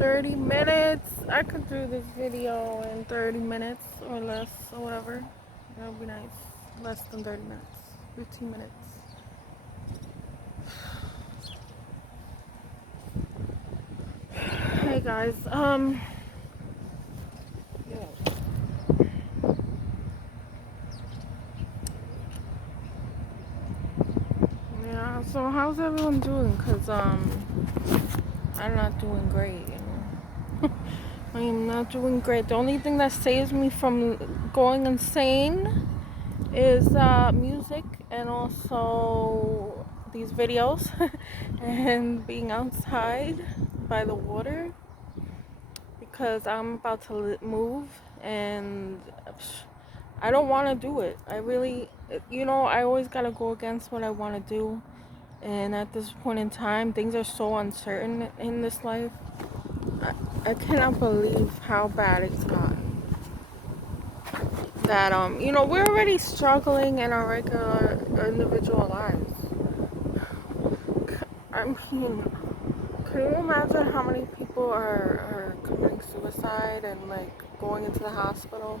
30 minutes. I could do this video in 30 minutes or less or whatever. That would be nice. Less than 30 minutes. 15 minutes. Hey guys, yeah, so how's everyone doing? Cause, I'm not doing great, I am not doing great. The only thing that saves me from going insane is music and also these videos and being outside by the water because I'm about to move and I don't want to do it. I really, I always got to go against what I want to do. And at this point in time, things are so uncertain in this life. I cannot believe how bad it's gotten. That, we're already struggling in our regular individual lives. I mean, can you imagine how many people are committing suicide and, like, going into the hospital?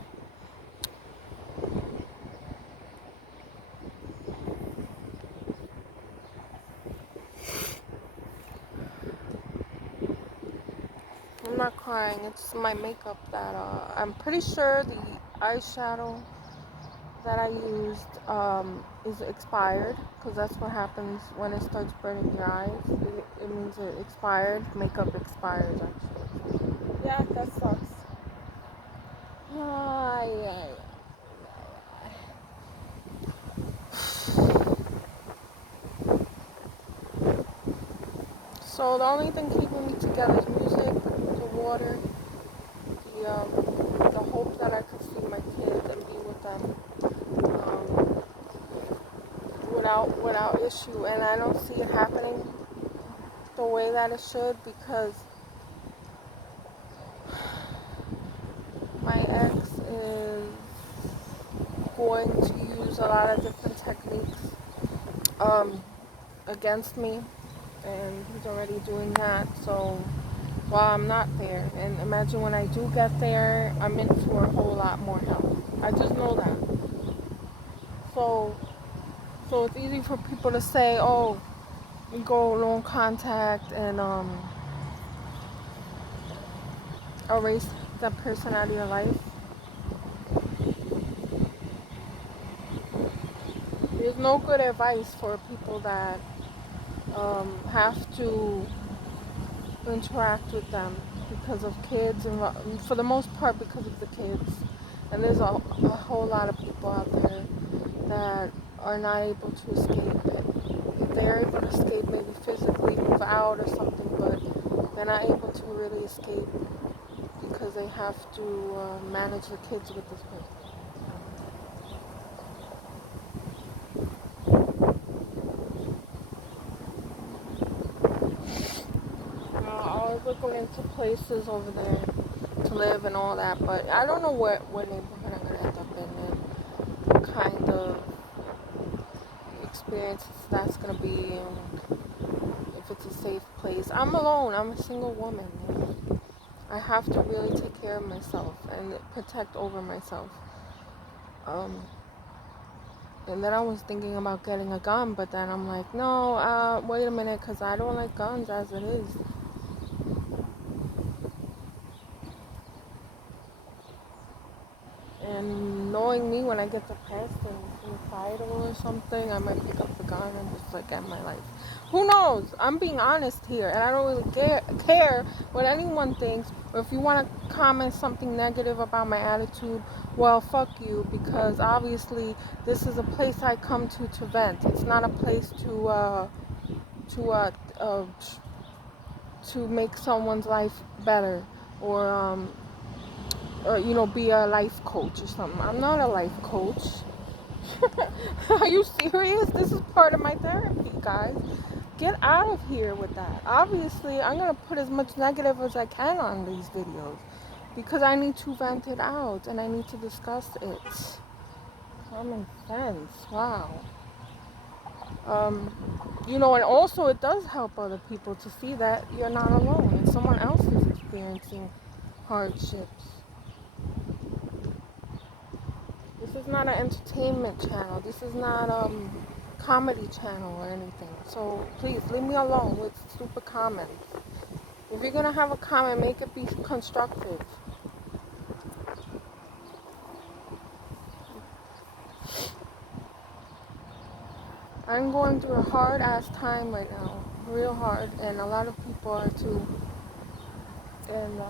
I'm not crying, it's my makeup that, I'm pretty sure the eyeshadow that I used is expired, because that's what happens when it starts burning your eyes. It means it expired. Makeup expires, actually. Yeah, that sucks. Yeah. So the only thing keeping me together is music, the water, the hope that I could see my kids and be with them um, without issue. And I don't see it happening the way that it should, because my ex is going to use a lot of different techniques against me, and he's already doing that. So while I'm not there, and imagine when I do get there, I'm in for a whole lot more help. I just know that. So it's easy for people to say, "Oh, you go no contact and erase that person out of your life." There's no good advice for people that have to interact with them because of kids, and for the most part because of the kids. And there's a whole lot of people out there that are not able to escape it. They're able to escape, maybe physically move out or something, but they're not able to really escape because they have to manage the kids with this person. I was looking into places over there to live and all that, but I don't know what neighborhood I'm gonna end up in and what kind of experiences that's gonna be, and if it's a safe place. I'm alone. I'm a single woman. I have to really take care of myself and protect over myself. Um, and then I was thinking about getting a gun, but then I'm like, no, wait a minute, because I don't like guns as it is. And knowing me, when I get depressed and suicidal or something, I might pick up the gun and just like end my life. Who knows? I'm being honest here, and I don't really care what anyone thinks. Or if you want to comment something negative about my attitude, well, fuck you, because obviously this is a place I come to vent. It's not a place to uh, uh, to make someone's life better, or be a life coach or something. I'm not a life coach. Are you serious? This is part of my therapy, guys. Get out of here with that. Obviously, I'm going to put as much negative as I can on these videos because I need to vent it out and I need to discuss it. Common sense. Wow. And also it does help other people to see that you're not alone and someone else is experiencing hardships. This is not an entertainment channel. This is not comedy channel or anything. So please leave me alone with stupid comments. If you're gonna have a comment, make it be constructive. I'm going through a hard ass time right now, real hard, and a lot of people are too. And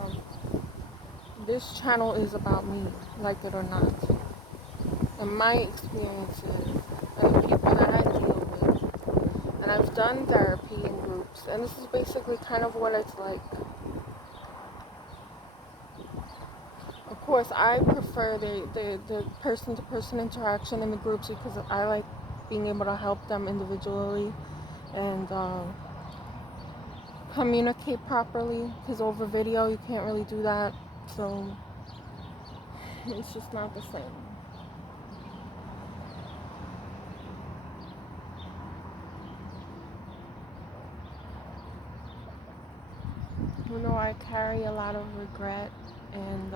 this channel is about me, like it or not, and my experiences and the people that I deal with. And I've done therapy in groups, and this is basically kind of what it's like. Of course, I prefer the person-to-person interaction in the groups because I like being able to help them individually and communicate properly, because over video you can't really do that, so it's just not the same. I carry a lot of regret and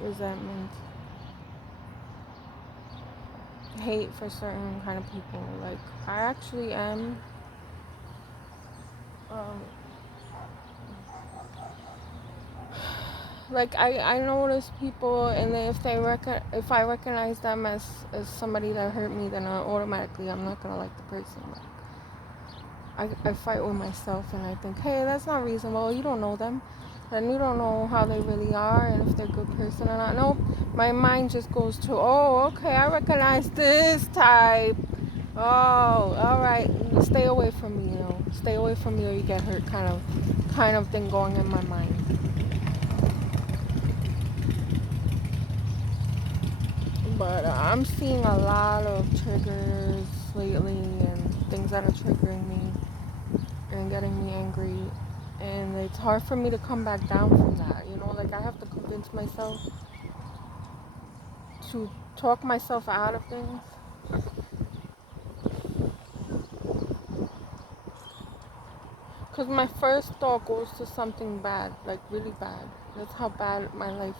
resentment, hate for certain kind of people. Like, I actually am like I notice people, and then if I recognize them as somebody that hurt me, then automatically I'm not gonna like the person. Like, I fight with myself, and I think, hey, that's not reasonable. You don't know them, and you don't know how they really are, and if they're a good person or not. No, my mind just goes to, oh, okay, I recognize this type. Oh, all right, stay away from me. Stay away from me, or you get hurt. Kind of thing going in my mind. But I'm seeing a lot of triggers lately and things that are triggering me and getting me angry. And it's hard for me to come back down from that. Like, I have to convince myself to talk myself out of things. Because my first thought goes to something bad, like really bad. That's how bad my life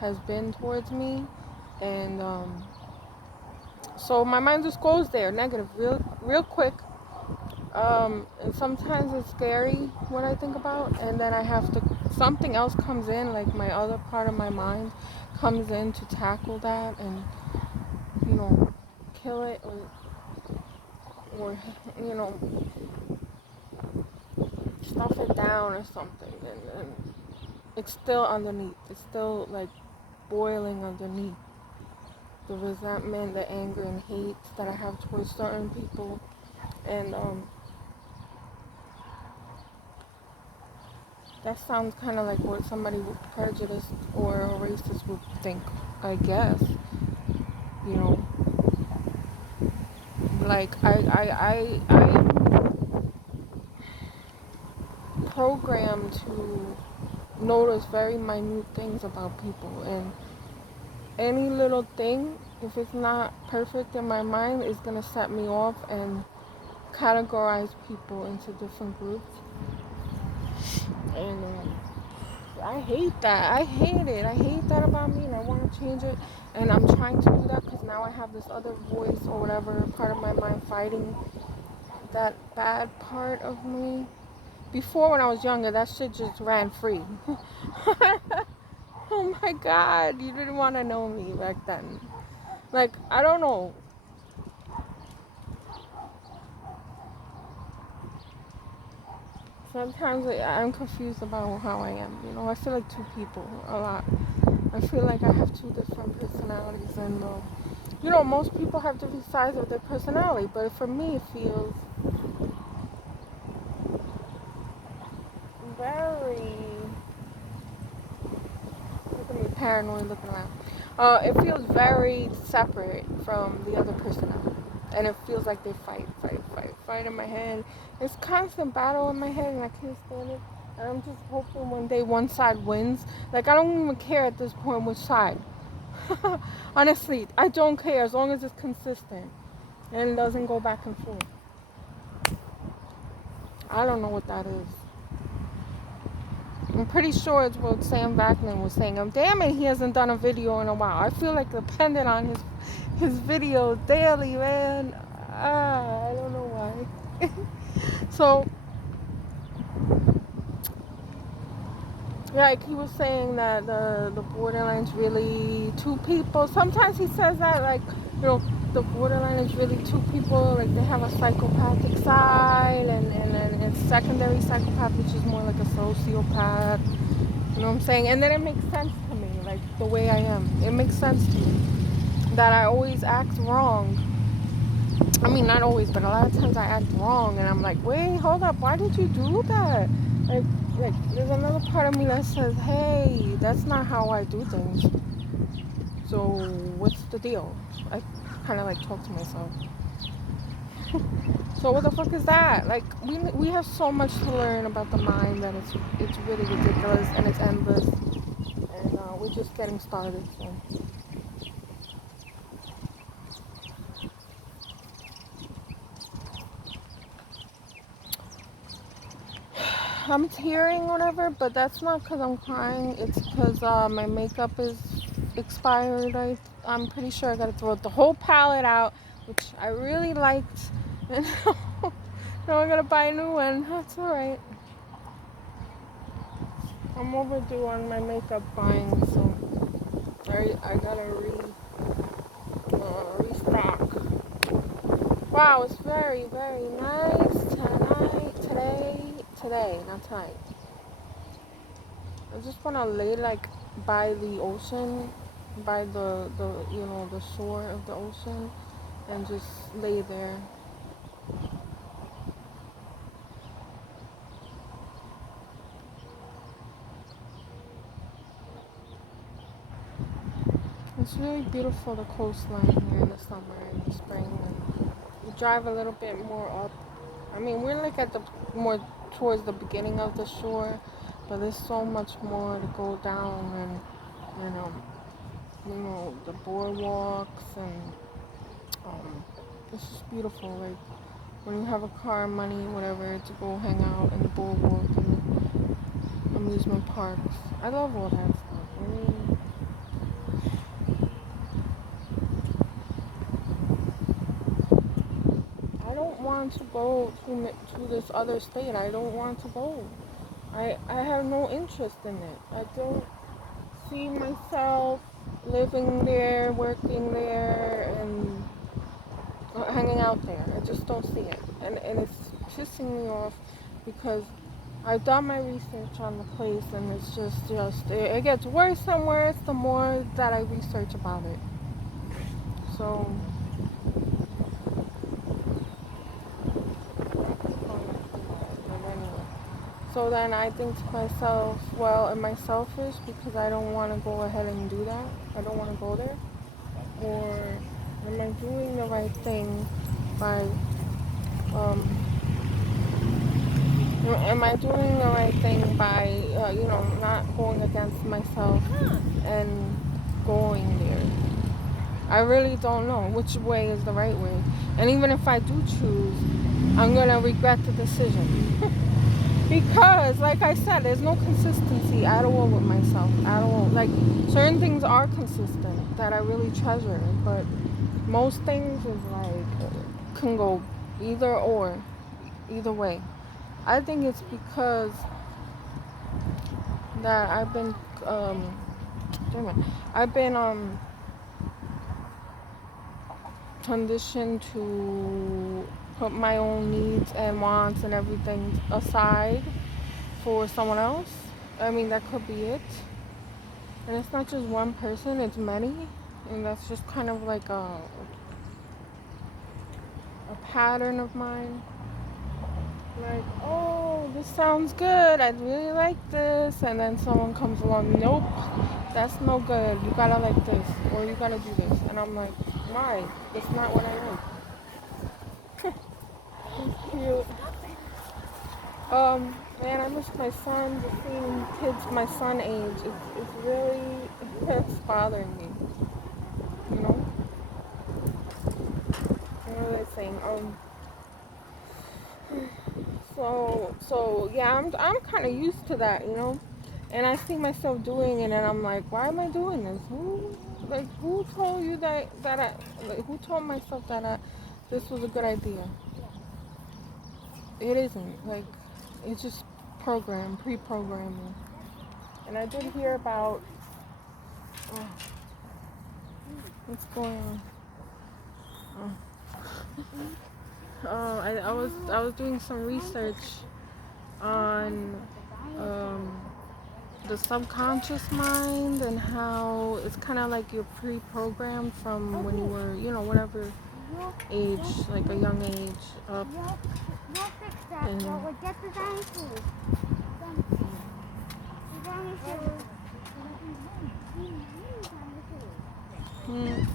has been towards me. And so my mind just goes there, negative, real quick. And sometimes it's scary what I think about, and then something else comes in, like my other part of my mind comes in to tackle that and, kill it or stuff it down or something. And it's still underneath. It's still like boiling underneath. The resentment, the anger and hate that I have towards certain people. And that sounds kind of like what somebody with prejudiced or a racist would think, I guess. Like, I'm programmed to notice very minute things about people, and any little thing, if it's not perfect in my mind, is going to set me off and categorize people into different groups. And I hate that. I hate it. I hate that about me, and I want to change it. And I'm trying to do that because now I have this other voice or whatever part of my mind fighting that bad part of me. Before, when I was younger, that shit just ran free. Oh my God, you didn't want to know me back then. Like, I don't know. Sometimes I'm confused about how I am. I feel like two people a lot. I feel like I have two different personalities, and most people have different sides of their personality, but for me it feels very, look at me, paranoid looking around. It feels very separate from the other personality, and it feels like they fight in my head. It's constant battle in my head, and I can't stand it. And I'm just hoping one day one side wins. Like, I don't even care at this point which side. Honestly, I don't care as long as it's consistent. and doesn't go back and forth. I don't know what that is. I'm pretty sure it's what Sam Backman was saying. Damn it, he hasn't done a video in a while. I feel like dependent on his video daily, man. I don't know why. So, like he was saying that the borderline's really two people. Sometimes he says that, like, you know, the borderline is really two people. Like they have a psychopathic side, and then it's secondary psychopath, which is more like a sociopath. You know what I'm saying? And then it makes sense to me, like the way I am. It makes sense to me that I always act wrong. I mean, not always, but a lot of times I act wrong, and I'm like, wait, hold up, why did you do that? Like, there's another part of me that says, hey, that's not how I do things. So what's the deal? I kind of like talk to myself. So what the fuck is that? Like, we have so much to learn about the mind that it's really ridiculous and it's endless, and we're just getting started. So. I'm tearing, whatever, but that's not because I'm crying. It's because my makeup is expired. I'm pretty sure I gotta throw the whole palette out, which I really liked, and now I gotta buy a new one. That's all right. I'm overdue on my makeup buying, so I gotta restock. Wow, it's very, very nice today, not tonight. I just want to lay like by the ocean, by the the shore of the ocean, and just lay there. It's really beautiful, the coastline here in the summer and the spring, and we drive a little bit more up. I mean, we're like at the more towards the beginning of the shore, but there's so much more to go down, and the boardwalks, and it's just beautiful. Like when you have a car, money, whatever, to go hang out in the boardwalk and the amusement parks. I love all that stuff. I mean, I don't want to go to this other state. I don't want to go. I have no interest in it. I don't see myself living there, working there, and hanging out there. I just don't see it. And it's pissing me off because I've done my research on the place, and it's just it gets worse and worse the more that I research about it. So So then I think to myself, well, am I selfish because I don't want to go ahead and do that? I don't want to go there? Or am I doing the right thing by, not going against myself and going there? I really don't know which way is the right way. And even if I do choose, I'm going to regret the decision. Because, like I said, there's no consistency at all with myself. At all. Like, certain things are consistent that I really treasure. But most things is like, can go either or. Either way. I think it's because that I've been, conditioned to put my own needs and wants and everything aside for someone else. I mean, that could be it. And it's not just one person, it's many. And that's just kind of like a pattern of mine. Like, oh, this sounds good. I'd really like this. And then someone comes along, nope, that's no good. You gotta like this. Or you gotta do this. And I'm like, why? That's not what I like. It's cute. Man, I miss my son. Just seeing kids my son age, it's really, it's bothering me. You know? saying? So yeah, I'm kind of used to that, you know. And I see myself doing it, and I'm like, why am I doing this? Who told you that who told myself that this was a good idea? It isn't. Like, it's just pre-programming. And I did hear about oh, what's going on. I was doing some research on um, the subconscious mind and how it's kind of like you're pre-programmed from when you were, whatever age, like a young age up. And, mm,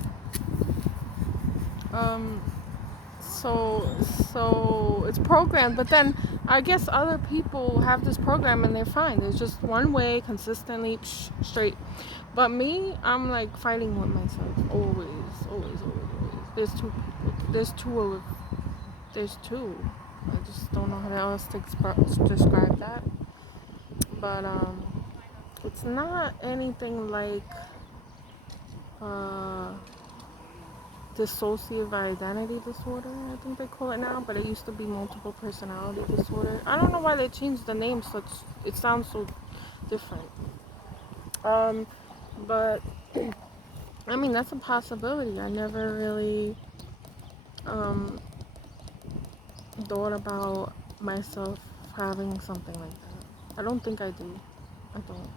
um, so it's programmed, but then I guess other people have this program and they're fine. There's just one way, consistently, straight. But me, I'm like fighting with myself always. There's two people. There's two. I just don't know how else to describe that. But it's not anything like uh dissociative identity disorder, I think they call it now, but it used to be multiple personality disorder. I don't know why they changed the name so it sounds so different. But I mean, that's a possibility. I never really thought about myself having something like that. I don't think I do. I don't.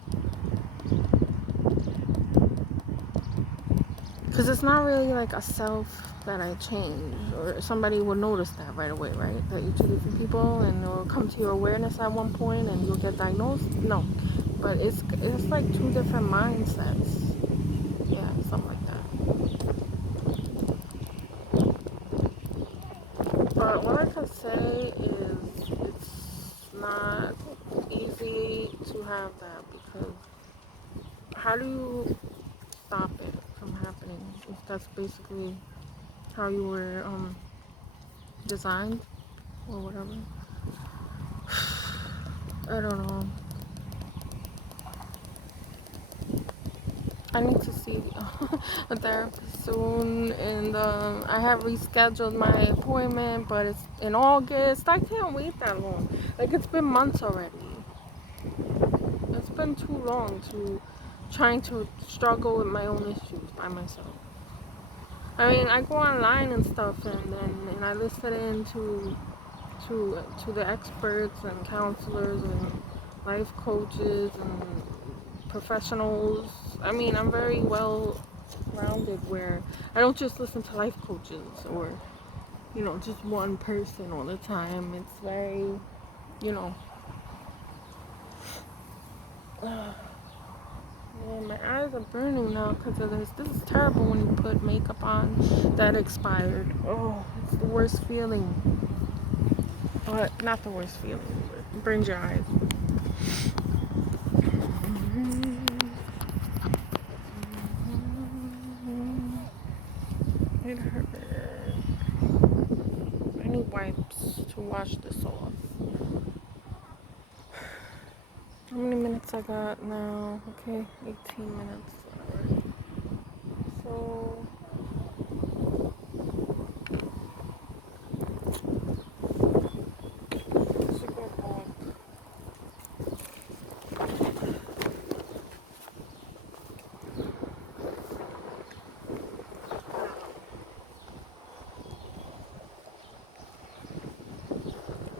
Because it's not really like a self that I change, or somebody will notice that right away, right? That you're two different people, and it'll come to your awareness at one point, and you'll get diagnosed. No, but it's like two different mindsets. Yeah, something like that. But what I can say is it's not easy to have that because how do you stop it from happening if that's basically how you were designed or whatever. I don't know. I need to see a therapist soon, and I have rescheduled my appointment, but it's in August. I can't wait that long. Like, it's been months already. It's been too long to trying to struggle with my own issues by myself. I mean, I go online and stuff, and I listen in to the experts and counselors and life coaches and professionals. I mean, I'm very well rounded where I don't just listen to life coaches or, just one person all the time. It's very, you know, man, my eyes are burning now because of this. This is terrible when you put makeup on that expired. Oh, it's the worst feeling. But not the worst feeling, but it burns your eyes. It hurt. I need wipes to wash this off. How many minutes I got now? Okay, 18 minutes. Alright. So I should go back.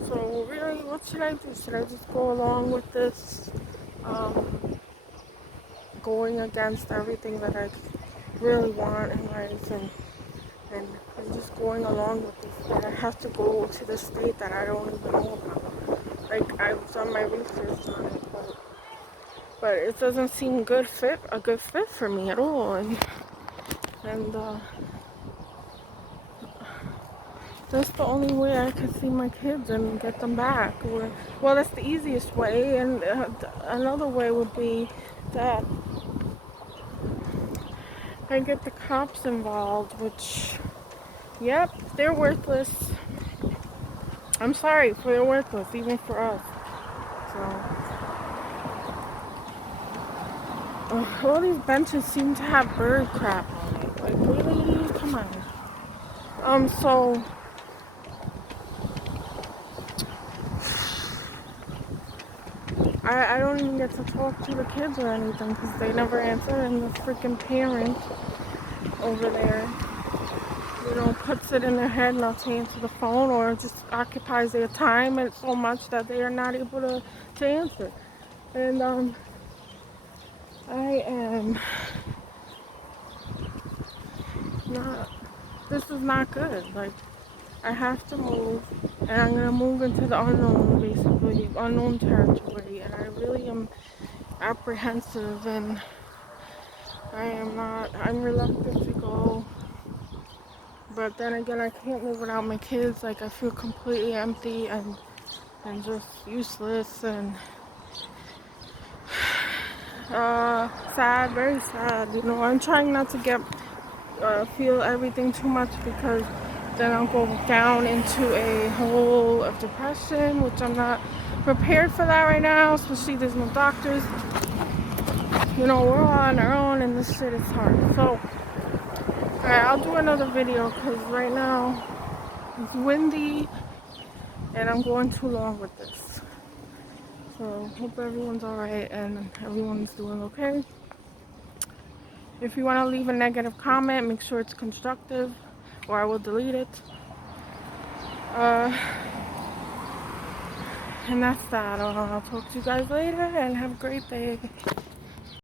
So really, what should I do? Should I just go along with this? Going against everything that I really want in life, and I'm just going along with this. That I have to go to the state that I don't even know about. Like, I've done my research on it, but it doesn't seem a good fit for me at all. And that's the only way I can see my kids and get them back. Well, that's the easiest way, and another way would be that I get the cops involved, which Yep, they're worthless. I'm sorry, for they're worthless, even for us. So, all these benches seem to have bird crap on it. Like, really? Come on. So I don't even get to talk to the kids or anything because they never answer, and the freaking parent over there, puts it in their head not to answer the phone or just occupies their time and so much that they are not able to answer. And I am not, this is not good. Like, I have to move, and I'm gonna move into the unknown, basically, unknown territory, and I really am apprehensive, and I'm reluctant to go. But then again, I can't live without my kids. Like, I feel completely empty and just useless and sad, very sad. I'm trying not to feel everything too much because then I'll go down into a hole of depression, which I'm not prepared for that right now, especially there's no doctors. We're all on our own and this shit is hard. So, alright, I'll do another video because right now it's windy and I'm going too long with this. So, hope everyone's alright and everyone's doing okay. If you want to leave a negative comment, make sure it's constructive or I will delete it. And that's that. I'll talk to you guys later and have a great day.